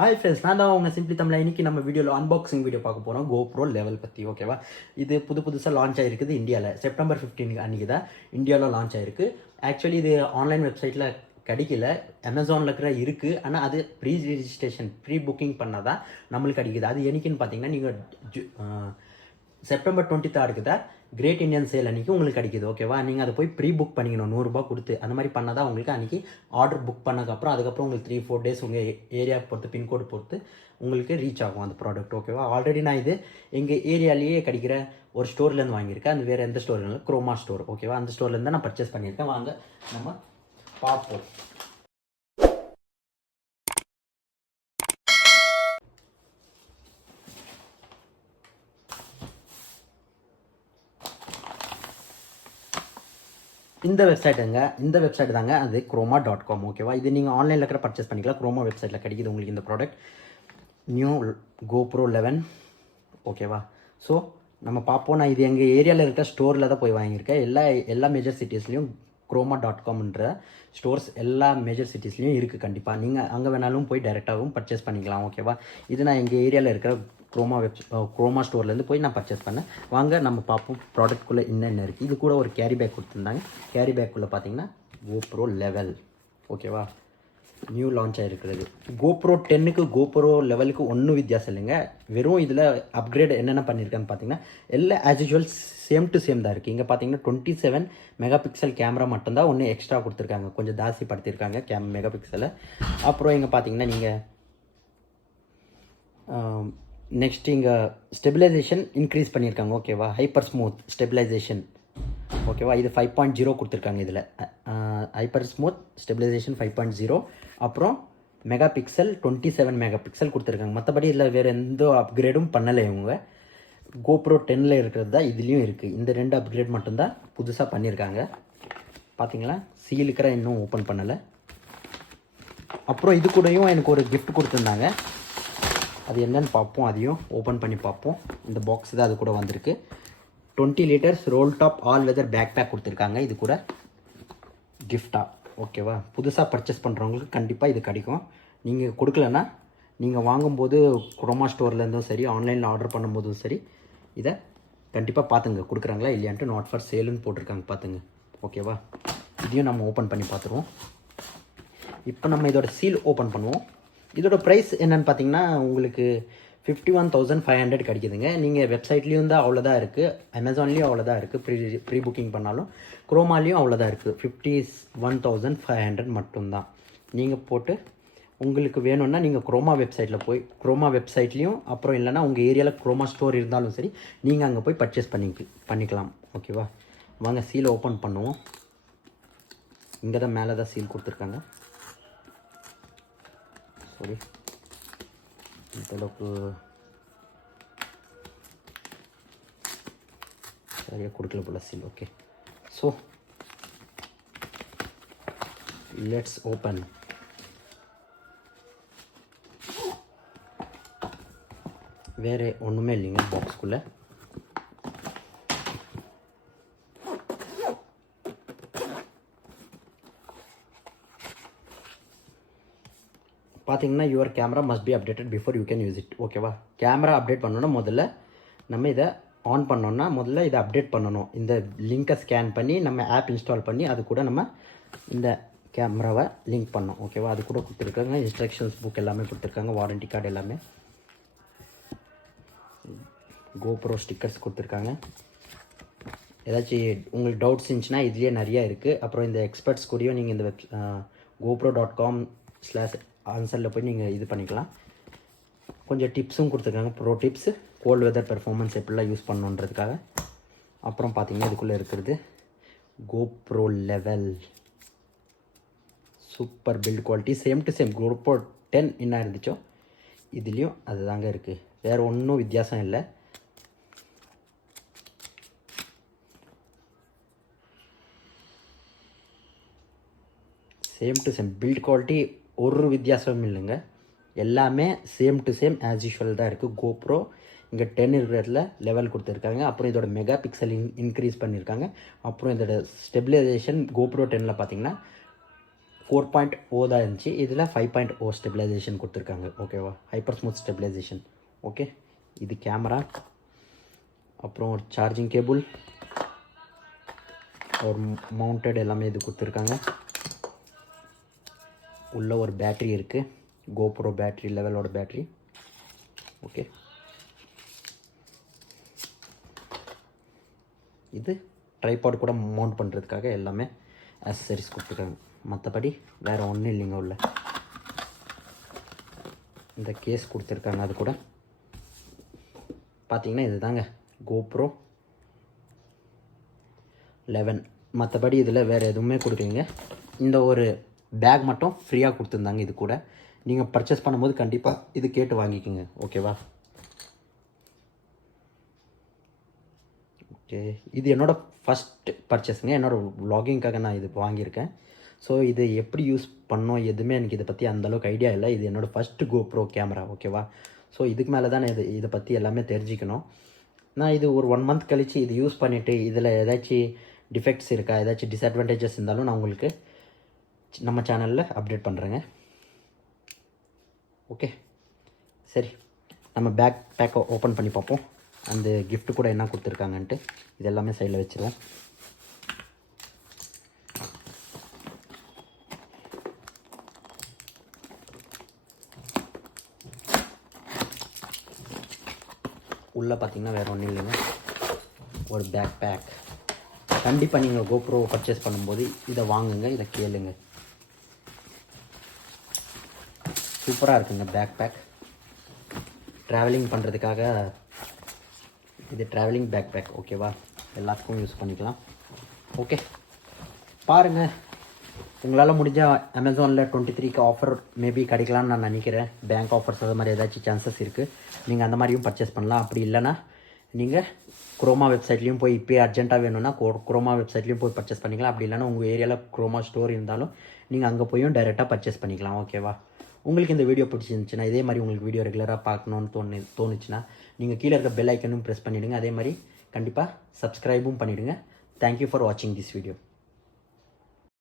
Hi friends, நான் தான் உங்கள் சிம்பிளி தமிழ். இன்றைக்கி நம்ம வீடியோவில் அன்பாக்சிங் வீடியோ பார்க்க போகிறோம் GoPro லெவல் பற்றி. ஓகேவா, இது புதுசாக லான்ச் ஆகிருக்குது இந்தியாவில். செப்டம்பர் 15 அன்றைக்கி தான் இந்தியாவில் லான்ச் ஆகிருக்கு. ஆக்சுவலி இது ஆன்லைன் வெப்சைட்டில் கிடைக்கல, அமேசானில் இருக்குது. ஆனால் அது ப்ரீ ரிஜிஸ்ட்ரேஷன் புக்கிங் பண்ணால் தான் நம்மளுக்கு கிடைக்குது. அது என்னைக்குன்னு பார்த்தீங்கன்னா, நீங்கள் செப்டம்பர் 23 தான் கிரேட் இண்டியன் சேல் அன்றைக்கி உங்களுக்கு கிடைக்கிது. ஓகேவா, நீங்கள் அதை போய் புக் பண்ணிக்கணும் ₹100 கொடுத்து. அந்த மாதிரி பண்ணால் தான் உங்களுக்கு அன்றைக்கி ஆர்டர் புக் பண்ணதுக்கப்புறம் அதுக்கப்புறம் உங்களுக்கு 3-4 டேஸ் உங்கள் ஏரியா பொறுத்து, பின்கோடு பொறுத்து உங்களுக்கு ரீச் ஆகும் அந்த ப்ராடக்ட். ஓகேவா, ஆல்ரெடி நான் இது எங்கள் ஏரியாலேயே கிடைக்கிற ஒரு ஸ்டோர்லேருந்து வாங்கியிருக்கேன். அது வேறு எந்த ஸ்டோர் இல்லை, குரோமா ஸ்டோர். ஓகேவா, அந்த ஸ்டோர்லேருந்து நான் பர்ச்சேஸ் பண்ணியிருக்கேன். வாங்க நம்ம பார்ப்போம். இந்த வெப்சைட் தாங்க அது croma.com. ஓகேவா, இது நீங்கள் ஆன்லைனில் இருக்கிற பர்ச்சேஸ் பண்ணிக்கலாம். குரோமா வெப்சைட்டில் கிடைக்கிது உங்களுக்கு இந்த ப்ராடக்ட், நியூ GoPro 11. ஓகேவா, ஸோ நம்ம பார்ப்போம். நான் இது எங்கள் ஏரியாவில் இருக்க ஸ்டோரில் தான் போய் வாங்கியிருக்கேன். எல்லா மேஜர் சிட்டிஸ்லேயும் croma.comன்ற ஸ்டோர்ஸ் எல்லா மேஜர் சிட்டிஸ்லேயும் இருக்குது. கண்டிப்பாக நீங்கள் அங்கே வேணாலும் போய் டைரெக்டாகவும் பர்ச்சேஸ் பண்ணிக்கலாம். ஓகேவா, இது நான் எங்கள் ஏரியாவில் இருக்கிற குரோமா ஸ்டோர்லேருந்து போய் நான் பர்ச்சேஸ் பண்ணேன். வாங்க நம்ம பார்ப்போம் ப்ராடக்ட்குள்ளே என்னென்ன இருக்குது. இது கூட ஒரு கேரி பேக் கொடுத்துருந்தாங்க. கேரி பேக்குள்ளே பார்த்தீங்கன்னா GoPro லெவல். ஓகேவா, நியூ லான்ச் ஆகிருக்கிறது. GoPro 10க்கு GoPro லெவலுக்கு ஒன்றும் வித்தியாசம் இல்லைங்க. வெறும் இதில் அப்கிரேட் என்னென்ன பண்ணியிருக்கான்னு பார்த்தீங்கன்னா, எல்லாம் as usual same to same தான் இருக்குது. இங்கே பார்த்தீங்கன்னா 27 மெகா பிக்சல் கேமரா மட்டும்தான் ஒன்று எக்ஸ்ட்ரா கொடுத்துருக்காங்க, கொஞ்சம் ஜாஸ்தி படுத்திருக்காங்க மெகா பிக்சலை. அப்புறம் இங்கே பார்த்தீங்கன்னா நீங்கள் நெக்ஸ்ட் இங்கே ஸ்டெபிலைசேஷன் இன்க்ரீஸ் பண்ணியிருக்காங்க. ஓகேவா, ஹைப்பர் ஸ்மூத் ஸ்டெபிலைசேஷன். ஓகேவா, இது 5.0 கொடுத்துருக்காங்க. இதில் ஹைப்பர் ஸ்மூத் ஸ்டெபிலைசேஷன் 5.0. அப்புறம் மெகா பிக்சல் 27 மெகா பிக்சல் கொடுத்துருக்காங்க. மற்றபடி இதில் வேறு எந்த அப்கிரேடும் பண்ணலை இவங்க. GoPro 10ல் இருக்கிறது தான் இதுலேயும் இருக்குது. இந்த 2 அப்கிரேட் மட்டும்தான் புதுசாக பண்ணியிருக்காங்க. பார்த்தீங்களா, சீலுக்கிற இன்னும் ஓப்பன் பண்ணலை. அப்புறம் இது கூடயும் எனக்கு ஒரு கிஃப்ட் கொடுத்துருந்தாங்க. அது என்னன்னு பார்ப்போம், அதையும் ஓப்பன் பண்ணி பார்ப்போம். இந்த பாக்ஸ் தான் அது கூட வந்திருக்கு. 20 litres roll top all weather backpack கொடுத்துருக்காங்க இது கூட கிஃப்டாக. ஓகேவா, புதுசாக பர்ச்சேஸ் பண்ணுறவங்களுக்கு கண்டிப்பாக இது கிடைக்கும். நீங்கள் கொடுக்கலன்னா நீங்கள் வாங்கும்போது குரோமா ஸ்டோர்லேருந்தும் சரி, ஆன்லைனில் ஆர்டர் பண்ணும்போதும் சரி, இதை கண்டிப்பாக பார்த்துங்க கொடுக்குறாங்களா இல்லையான்ட்டு. நாட் ஃபார் சேலுன்னு போட்டிருக்காங்க, பார்த்துங்க. ஓகேவா, இதையும் நம்ம ஓப்பன் பண்ணி பார்த்துருவோம். இப்போ நம்ம இதோட சீல் ஓப்பன் பண்ணுவோம். இதோட ப்ரைஸ் என்னென்னு பார்த்தீங்கன்னா, உங்களுக்கு 51,500 கிடைக்குதுங்க. நீங்கள் வெப்சைட்லேயும் தான் அவ்வளோதான் இருக்குது, அமேசான்லேயும் அவ்வளோதான் இருக்குது. ப்ரீ புக்கிங் பண்ணாலும் குரோமாலேயும் அவ்வளோதான் இருக்குது. 51,500 மட்டும்தான். நீங்கள் போட்டு உங்களுக்கு வேணும்னா நீங்கள் குரோமா வெப்சைட்லேயும் அப்புறம் இல்லைனா உங்கள் ஏரியாவில் குரோமா ஸ்டோர் இருந்தாலும் சரி, நீங்கள் அங்கே போய் பர்ச்சேஸ் பண்ணிக்கலாம். ஓகேவா, வாங்க சீல் ஓப்பன் பண்ணுவோம். இங்கே தான் மேலே தான் சீல் கொடுத்துருக்காங்க. சாரி, இந்தளவுக்கு சரியாக கொடுக்கல போல seal. Okay, so let's open. வேறு ஒன்றுமே இல்லைங்க பாக்ஸ்குள்ளே. பார்த்தீங்கன்னா your camera must be updated before you can use it. ஓகேவா, கேமரா அப்டேட் பண்ணணும்னா முதல்ல நம்ம இதை ஆன் பண்ணோன்னா முதல்ல இதை அப்டேட் பண்ணணும். இந்த லிங்கை ஸ்கேன் பண்ணி நம்ம ஆப் இன்ஸ்டால் பண்ணி அது கூட நம்ம இந்த கேமராவை லிங்க் பண்ணோம். ஓகேவா, அது கூட கொடுத்துருக்காங்க. இன்ஸ்ட்ரக்ஷன்ஸ் புக் எல்லாமே கொடுத்துருக்காங்க, வாரண்டி கார்டு எல்லாமே, GoPro ஸ்டிக்கர்ஸ் கொடுத்துருக்காங்க. ஏதாச்சும் உங்களுக்கு டவுட்ஸ் இருந்துச்சுன்னா இதுலேயே நிறையா இருக்குது. அப்புறம் இந்த எக்ஸ்பர்ட்ஸ் கூடயும் நீங்கள் இந்த gopro.com/ஆன்சரில் போய் நீங்கள் இது பண்ணிக்கலாம். கொஞ்சம் டிப்ஸும் கொடுத்துருக்காங்க, pro tips, cold weather performance எப்படிலாம் யூஸ் பண்ணணுன்றதுக்காக. அப்புறம் பார்த்தீங்கன்னா இதுக்குள்ளே இருக்கிறது GoPro level super build quality, same to same GoPro 10 என்ன இருந்துச்சோ இதுலேயும் அது தாங்க இருக்குது. வேறு ஒன்றும் வித்தியாசம் இல்லை. Same to same build quality, ஒரு வித்தியாசமும் இல்லைங்க. எல்லாமே same to same as usual தான் இருக்குது. GoPro இங்கே 10 இருக்கிறதுல லெவல் கொடுத்துருக்காங்க. அப்புறம் இதோட மெகா பிக்சல் இன்க்ரீஸ் பண்ணியிருக்காங்க. அப்புறம் இதோட ஸ்டெபிலைசேஷன் GoPro 10ல் பார்த்தீங்கன்னா 4.0 தான் இருந்துச்சு. இதில் 5.0 ஸ்டெபிலைசேஷன் கொடுத்துருக்காங்க. ஓகேவா, ஹைப்பர் ஸ்மூத் ஸ்டெபிலைசேஷன். ஓகே, இது கேமரா, அப்புறம் ஒரு சார்ஜிங் கேபிள், ஒரு மவுண்டட் எல்லாமே இது கொடுத்துருக்காங்க. உள்ள ஒரு பேட்ரி இருக்குது, கோப்ரோ பேட்ரி லெவலோட பேட்ரி. ஓகே, இது ட்ரைபாட் கூட மவுண்ட் பண்ணுறதுக்காக எல்லாமே ஆக்சசரிஸ் கொடுத்துருக்காங்க. மற்றபடி வேறு ஒன்றும் இல்லைங்க. உள்ள இந்த கேஸ் கொடுத்துருக்காங்க. அது கூட பார்த்தீங்கன்னா இது தாங்க GoPro 11. மற்றபடி இதில் வேறு எதுவுமே கொடுக்குறீங்க. இந்த ஒரு பேக் மட்டும் ஃப்ரீயாக கொடுத்துருந்தாங்க. இது கூட நீங்கள் பர்ச்சேஸ் பண்ணும்போது கண்டிப்பாக இது கேட்டு வாங்கிக்கோங்க. ஓகேவா. ஓகே, இது என்னோடய ஃபஸ்ட் பர்ச்சேஸுங்க. என்னோடய வ்ளாகிங்காக நான் இது வாங்கியிருக்கேன். ஸோ இது எப்படி யூஸ் பண்ணோம் எதுவுமே எனக்கு இதை பற்றி அந்தளவுக்கு ஐடியா இல்லை. இது என்னோடய ஃபஸ்ட்டு GoPro கேமரா. ஓகேவா. ஸோ இதுக்கு மேலே தான் நான் இதை பற்றி எல்லாமே தெரிஞ்சுக்கணும். நான் இது ஒரு 1 மந்த் கழித்து இது யூஸ் பண்ணிவிட்டு இதில் ஏதாச்சும் டிஃபெக்ட்ஸ் இருக்கா, ஏதாச்சும் டிஸ்அட்வான்டேஜஸ் இருந்தாலும் நான் உங்களுக்கு நம்ம சேனலில் அப்டேட் பண்ணுறேங்க. ஓகே, சரி, நம்ம பேக்கை ஓப்பன் பண்ணி பார்ப்போம். அந்த கிஃப்ட் கூட என்ன கொடுத்துருக்காங்கன்ட்டு இது எல்லாமே சைடில் வச்சுருவோம். உள்ளே பார்த்தீங்கன்னா வேறு ஒன்றும் இல்லைங்க, ஒரு பேக். கண்டிப்பாக நீங்கள் GoPro பர்ச்சேஸ் பண்ணும்போது இதை வாங்குங்க, இதை கேளுங்க. சூப்பராக இருக்குங்க பேக். ட்ராவலிங் பண்ணுறதுக்காக இது ட்ராவலிங் பேக். ஓகேவா, எல்லாத்துக்கும் யூஸ் பண்ணிக்கலாம். ஓகே, பாருங்கள், உங்களால் முடிஞ்சால் அமேசானில் 23க்கு ஆஃபர் மேபி கிடைக்கலான்னு நான் நினைக்கிறேன். பேங்க் ஆஃபர்ஸ் அது மாதிரி ஏதாச்சும் சான்சஸ் இருக்குது. நீங்கள் அந்த மாதிரியும் பர்ச்சேஸ் பண்ணலாம். அப்படி இல்லைன்னா நீங்கள் குரோமா வெப்சைட்லேயும் போய் இப்போயே அர்ஜென்ட்டாக வேணும்னா குரோமா வெப்சைட்லேயும் போய் பர்ச்சேஸ் பண்ணிக்கலாம். அப்படி இல்லைனா உங்கள் ஏரியாவில் குரோமா ஸ்டோர் இருந்தாலும் நீங்கள் அங்கே போயும் டைரெக்டாக பர்ச்சேஸ் பண்ணிக்கலாம். ஓகேவா. உங்களுக்கு இந்த வீடியோ பிடிச்சிருந்துச்சுன்னா, இதே மாதிரி உங்களுக்கு வீடியோ ரெகுலராக பார்க்கணுன்னு தோணுச்சுன்னா நீங்கள் கீழே இருக்க பெல் ஐக்கனும் ப்ரெஸ் பண்ணிவிடுங்க. அதே மாதிரி கண்டிப்பாக சப்ஸ்கிரைபும் பண்ணிவிடுங்க. தேங்க்யூ ஃபார் வாட்சிங் திஸ் வீடியோ.